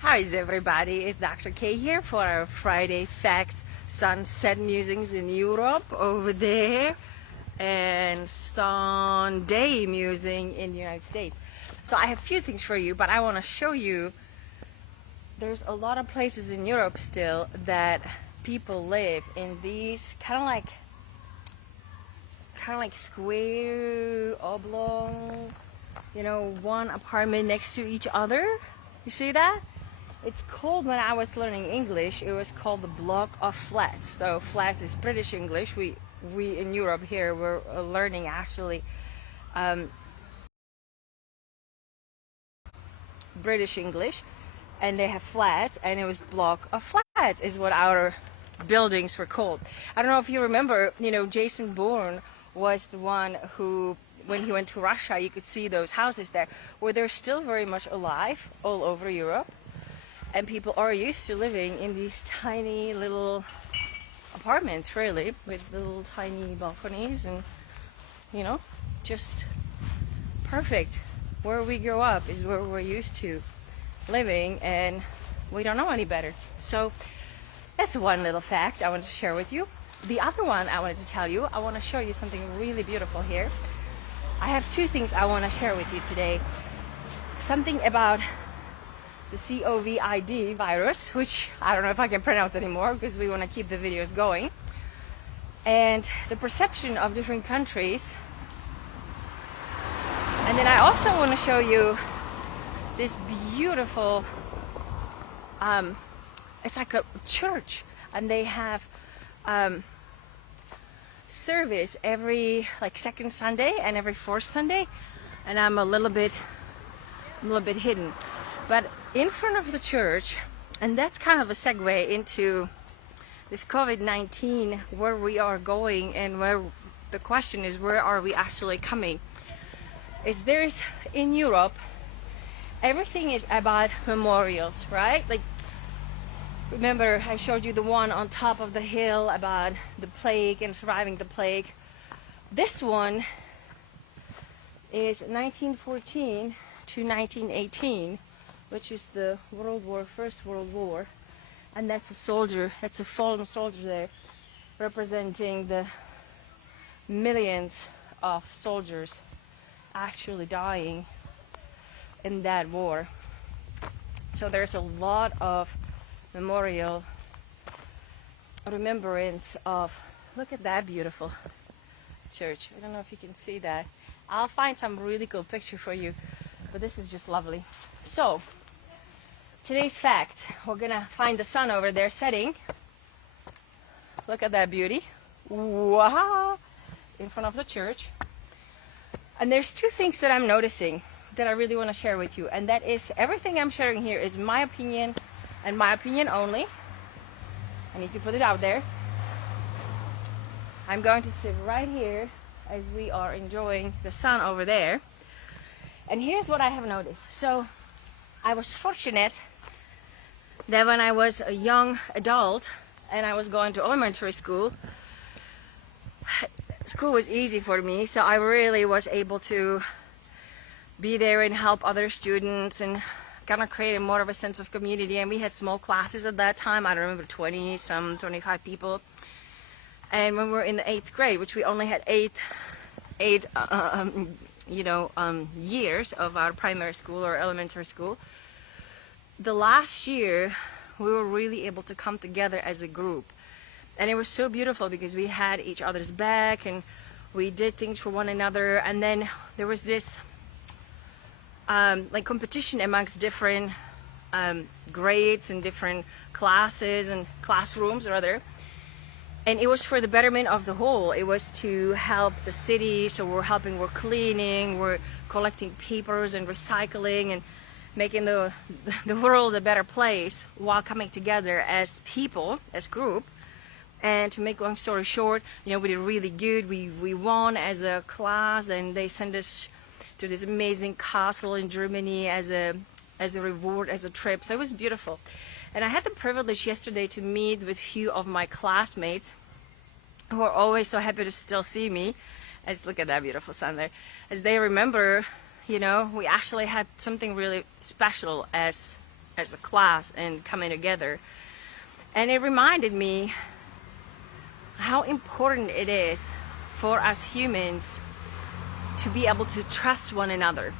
How is everybody? It's Dr. K here for our Friday Facts Sunset Musings in Europe over there and Sunday Musing in the United States. So I have a few things for you, but I want to show you there's a lot of places in Europe still that people live in these kind of like square, oblong, one apartment next to each other. You see that? It's called, when I was learning English, it was called the block of flats. So flats is British English. We in Europe here, we're learning actually British English, and they have flats, and it was block of flats is what our buildings were called. I don't know if you remember, Jason Bourne was the one who, when he went to Russia, you could see those houses there, where they're still very much alive all over Europe. And people are used to living in these tiny little apartments, really, with little tiny balconies and, just perfect. Where we grow up is where we're used to living, and we don't know any better. So that's one little fact I wanted to share with you. The other one I wanted to tell you, I want to show you something really beautiful here. I have two things I want to share with you today. Something about the COVID virus, which I don't know if I can pronounce anymore because we want to keep the videos going, and the perception of different countries. And then I also want to show you this beautiful, it's like a church, and they have service every second Sunday and every fourth Sunday, and I'm a little bit hidden. But in front of the church, and that's kind of a segue into this COVID-19, where we are going, and where the question is, where are we actually coming? Is there's in Europe, everything is about memorials, right? Like, remember I showed you the one on top of the hill about the plague and surviving the plague. This one is 1914 to 1918. Which is the First World War, and that's a soldier, that's a fallen soldier there, representing the millions of soldiers actually dying in that war. So there's a lot of memorial remembrance of, look at that beautiful church. I don't know if you can see that. I'll find some really cool picture for you, but this is just lovely. So today's fact, we're gonna find the sun over there setting. Look at that beauty. Wow! In front of the church. And there's two things that I'm noticing that I really want to share with you, and that is, everything I'm sharing here is my opinion and my opinion only. I need to put it out there. I'm going to sit right here as we are enjoying the sun over there. And here's what I have noticed. So I was fortunate that when I was a young adult and I was going to elementary school, school was easy for me, so I really was able to be there and help other students and kind of create more of a sense of community. And we had small classes at that time. I remember 25 people. And when we were in the 8th grade, which we only had eight years of our primary school or elementary school, the last year we were really able to come together as a group, and it was so beautiful because we had each other's back and we did things for one another. And then there was this competition amongst different grades and different classes and classrooms rather, and it was for the betterment of the whole. It was to help the city, so we're cleaning, we're collecting papers and recycling and making the world a better place while coming together as people, as group. And to make long story short, we did really good. We won as a class. Then they sent us to this amazing castle in Germany as a reward, as a trip. So it was beautiful. And I had the privilege yesterday to meet with a few of my classmates who are always so happy to still see me. As look at that beautiful sun there. As they remember, we actually had something really special as as a class and coming together. And it reminded me how important it is for us humans to be able to trust one another,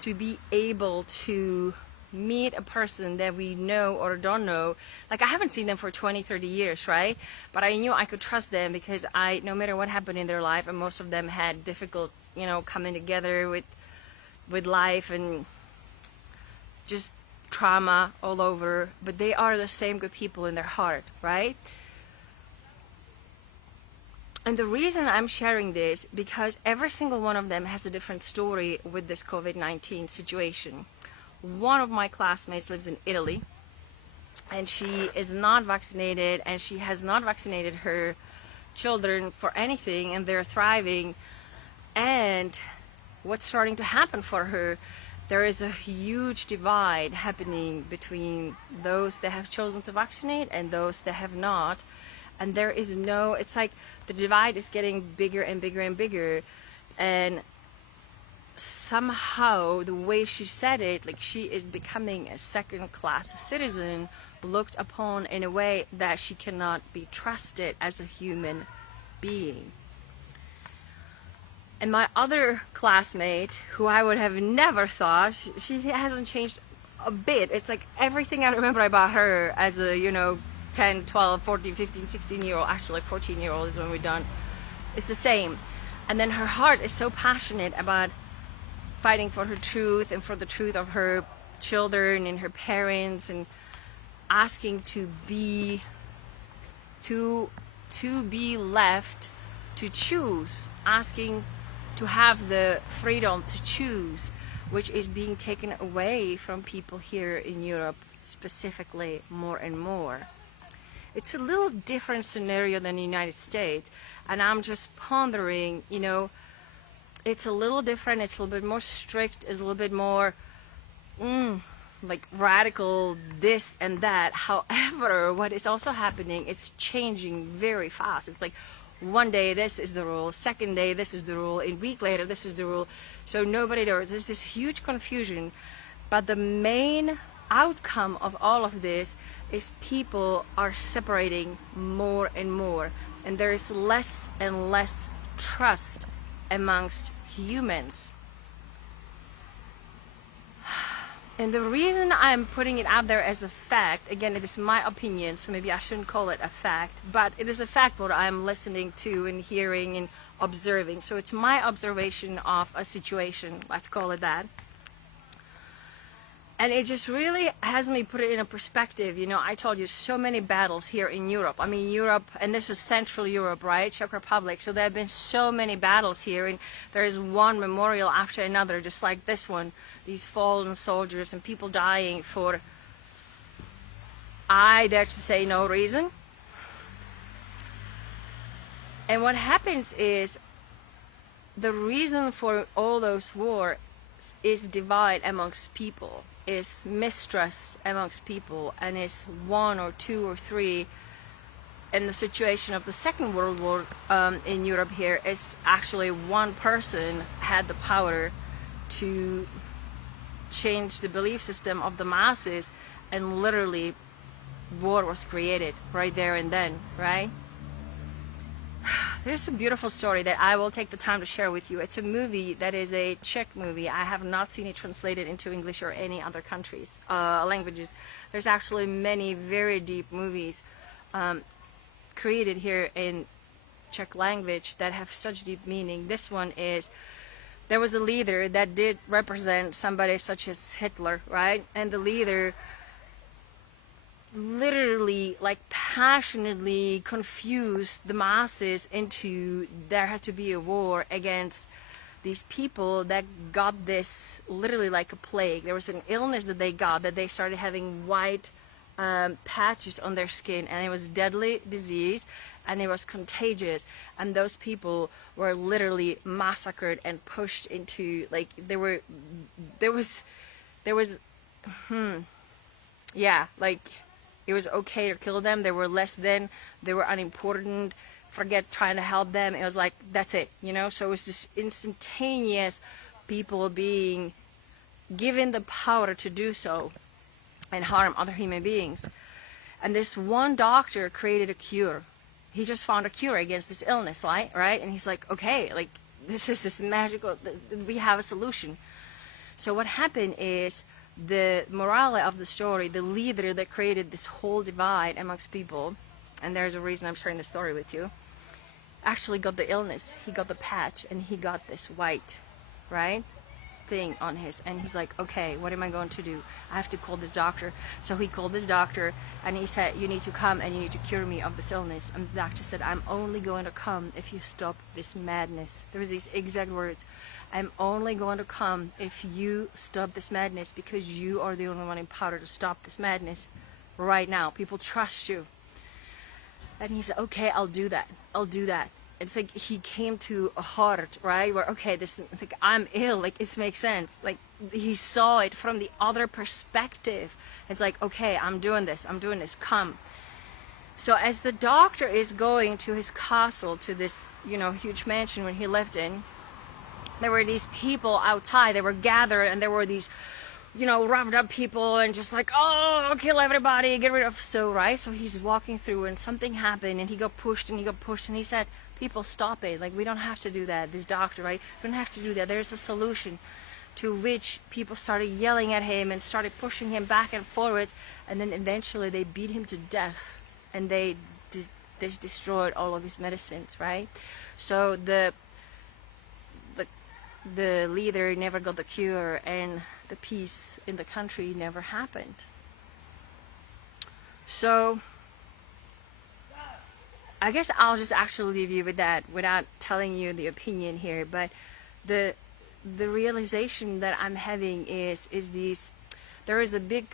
to be able to meet a person that we know or don't know. Like, I haven't seen them for 20, 30 years, right? But I knew I could trust them because no matter what happened in their life, and most of them had difficult, coming together with life and just trauma all over, but they are the same good people in their heart, right? And the reason I'm sharing this, because every single one of them has a different story with this COVID-19 situation. One of my classmates lives in Italy, and she is not vaccinated, and she has not vaccinated her children for anything, and they're thriving. And what's starting to happen for her, there is a huge divide happening between those that have chosen to vaccinate and those that have not. And there is it's like the divide is getting bigger and bigger and bigger. And somehow, the way she said it, like, she is becoming a second-class citizen, looked upon in a way that she cannot be trusted as a human being. And my other classmate, who I would have never thought, she hasn't changed a bit. It's like everything I remember about her as a, 10, 12, 14, 15, 16-year-old, actually like 14-year-old is when we're done, it's the same. And then her heart is so passionate about fighting for her truth and for the truth of her children and her parents, and asking to be left to choose, asking to have the freedom to choose, which is being taken away from people here in Europe specifically more and more. It's a little different scenario than the United States, and I'm just pondering, it's a little different, it's a little bit more strict, it's a little bit more like radical this and that. However, what is also happening, it's changing very fast. It's like one day this is the rule, second day this is the rule, a week later this is the rule. So nobody knows. There's this huge confusion. But the main outcome of all of this is people are separating more and more, and there is less and less trust amongst humans. And the reason I'm putting it out there as a fact, again, it is my opinion, so maybe I shouldn't call it a fact, but it is a fact what I'm listening to and hearing and observing. So it's my observation of a situation, let's call it that. And it just really has me put it in a perspective. I told you so many battles here in Europe. I mean, Europe, and this is Central Europe, right? Czech Republic. So there have been so many battles here, and there is one memorial after another, just like this one. These fallen soldiers and people dying for, I dare to say, no reason. And what happens is, the reason for all those wars is divide amongst people, is mistrust amongst people, and is one or two or three. In the situation of the Second World War in Europe here, is actually one person had the power to change the belief system of the masses, and literally war was created right there and then, right? There's a beautiful story that I will take the time to share with you. It's a movie that is a Czech movie. I have not seen it translated into English or any other countries, languages. There's actually many very deep movies created here in Czech language that have such deep meaning. This one is, there was a leader that did represent somebody such as Hitler, right? And the leader literally, like, passionately confused the masses into there had to be a war against these people that got this literally like a plague. There was an illness that they got, that they started having white patches on their skin, and it was deadly disease, and it was contagious, and those people were literally massacred and pushed into, like, there was like, it was okay to kill them. They were less than, they were unimportant, forget trying to help them. It was like, that's it, so it was just instantaneous, people being given the power to do so. and harm other human beings. And this one doctor created a cure. He just found a cure against this illness, right? And he's like, okay, like this is this magical, we have a solution. So what happened is, the morale of the story, the leader that created this whole divide amongst people, and there's a reason I'm sharing the story with you, actually got the illness. He got the patch, and he got this white, right, thing on his, and he's like, okay, what am I going to do? I have to call this doctor. So he called this doctor, and he said, you need to come and you need to cure me of this illness. And the doctor said, I'm only going to come if you stop this madness. There was these exact words. I'm only going to come if you stop this madness, because you are the only one in power to stop this madness right now. People trust you. And he said, okay, I'll do that. I'll do that. It's like he came to a heart, right? Where, okay, this, like, I'm ill. Like, this makes sense. Like, he saw it from the other perspective. It's like, okay, I'm doing this. Come. So as the doctor is going to his castle, to this, huge mansion when he lived in, there were these people outside. They were gathered, and there were these, roughed up people, and just like, oh, I'll kill everybody, get rid of. So, right? So he's walking through, and something happened, and he got pushed, and he said, people, stop it. Like, we don't have to do that. This doctor, right? We don't have to do that. There's a solution. To which people started yelling at him and started pushing him back and forward, and then eventually they beat him to death, and they destroyed all of his medicines, right? So the leader never got the cure, and the peace in the country never happened. So I guess I'll just actually leave you with that without telling you the opinion here. But the realization that I'm having is there is a big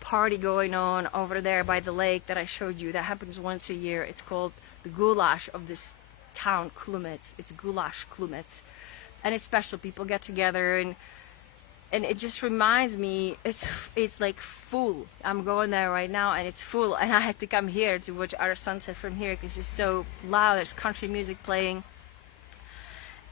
party going on over there by the lake that I showed you that happens once a year. It's called the goulash of this town, Klumetz. It's goulash Klumetz. And it's special. People get together, and it just reminds me, it's like full. I'm going there right now, and it's full, and I had to come here to watch our sunset from here because it's so loud. There's country music playing,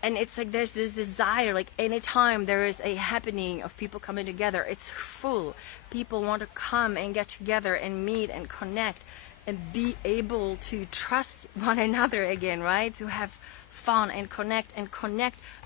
and it's like there's this desire, like anytime there is a happening of people coming together, it's full. People want to come and get together and meet and connect and be able to trust one another again, right? To have fun and connect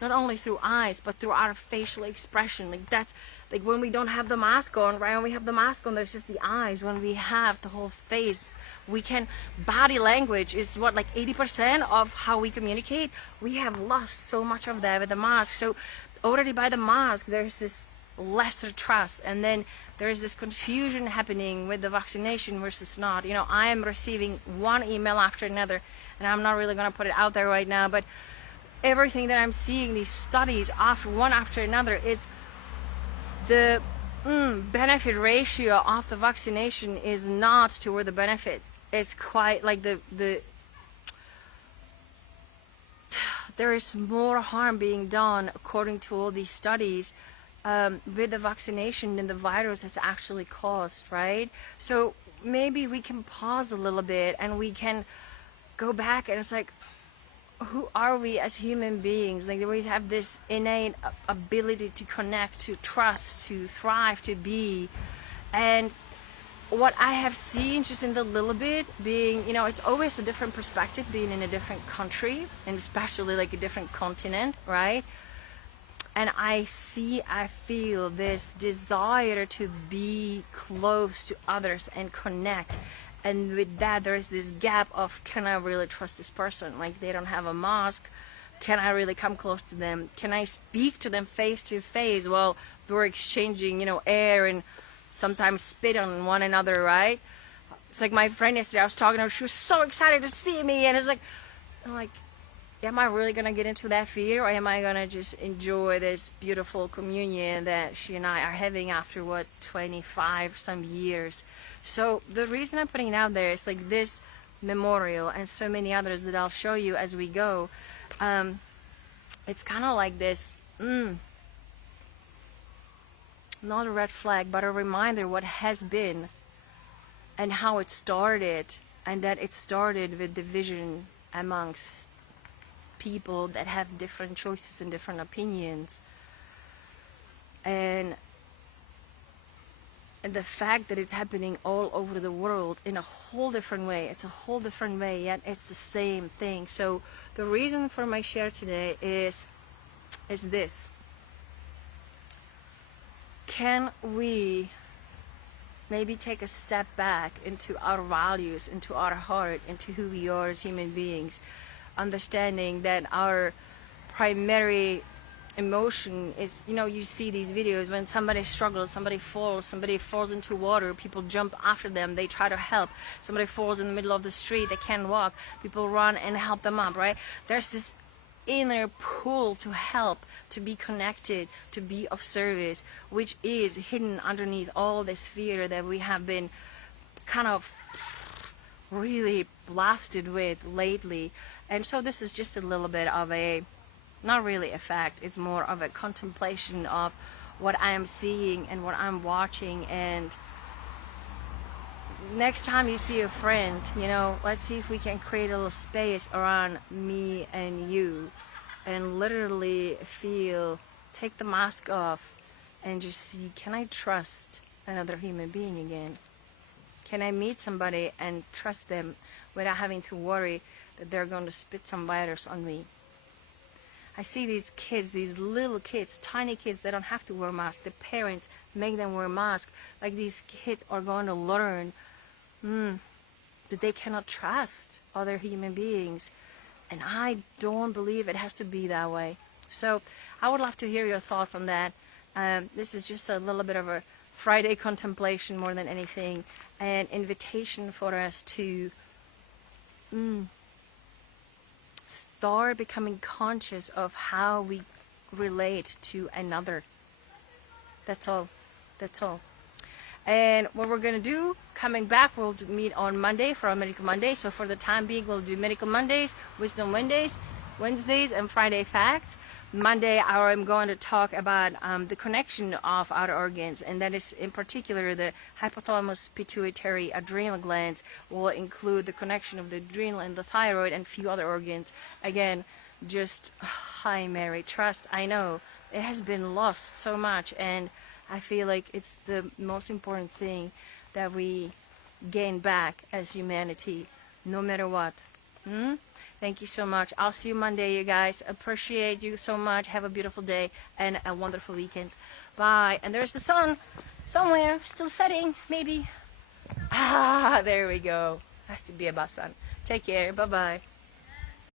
not only through eyes but through our facial expression. Like, that's like when we don't have the mask on, right? When we have the mask on, there's just the eyes. When we have the whole face, we can, body language is what, like 80% of how we communicate. We have lost so much of that with the mask. So already by the mask there's this lesser trust, and then there's this confusion happening with the vaccination versus not. I am receiving one email after another, and I'm not really going to put it out there right now, but everything that I'm seeing, these studies one after another, is the benefit ratio of the vaccination is not toward the benefit. It's quite like there is more harm being done, according to all these studies, with the vaccination than the virus has actually caused, right? So maybe we can pause a little bit and we can go back, and it's like, who are we as human beings? Like, we have this innate ability to connect, to trust, to thrive, to be. And what I have seen just in the little bit being, it's always a different perspective being in a different country, and especially like a different continent, right? And I feel this desire to be close to others and connect. And with that, there is this gap of, can I really trust this person? Like, they don't have a mask. Can I really come close to them? Can I speak to them face to face? Well, we're exchanging, air and sometimes spit on one another, right? It's like my friend yesterday, I was talking to her. She was so excited to see me. And it's like, I'm like, am I really going to get into that fear, or am I going to just enjoy this beautiful communion that she and I are having after, 25 some years? So the reason I'm putting it out there is like this memorial and so many others that I'll show you as we go. It's kind of like this, not a red flag, but a reminder what has been and how it started, and that it started with division amongst people that have different choices and different opinions. And And the fact that it's happening all over the world in a whole different way, it's a whole different way, yet it's the same thing. So the reason for my share today is this. Can we maybe take a step back into our values, into our heart, into who we are as human beings, understanding that our primary emotion is, you see these videos when somebody struggles, somebody falls into water, people jump after them, they try to help. Somebody falls in the middle of the street, they can't walk, people run and help them up, right? There's this inner pull to help, to be connected, to be of service, which is hidden underneath all this fear that we have been kind of really blasted with lately. And so this is just a little bit of a, not really a fact, it's more of a contemplation of what I am seeing and what I'm watching. And next time you see a friend, let's see if we can create a little space around me and you, and literally take the mask off and just see, can I trust another human being again? Can I meet somebody and trust them without having to worry that they're going to spit some virus on me? I see these kids, these little kids, tiny kids, they don't have to wear masks. The parents make them wear masks. Like, these kids are going to learn that they cannot trust other human beings. And I don't believe it has to be that way. So I would love to hear your thoughts on that. This is just a little bit of a Friday contemplation more than anything. An invitation for us to start becoming conscious of how we relate to another. That's all. And what we're going to do, coming back, we'll meet on Monday for our Medical Monday. So for the time being, we'll do Medical Mondays, Wisdom Wednesdays, and Friday Facts. Monday, I'm going to talk about the connection of our organs, and that is in particular the hypothalamus, pituitary, adrenal glands. Will include the connection of the adrenal and the thyroid and a few other organs. Again, just, hi Mary, trust. I know it has been lost so much, and I feel like it's the most important thing that we gain back as humanity, no matter what. Thank you so much. I'll see you Monday, you guys. Appreciate you so much. Have a beautiful day and a wonderful weekend. Bye. And there's the sun somewhere, still setting, maybe. There we go. Has to be about sun. Take care. Bye-bye.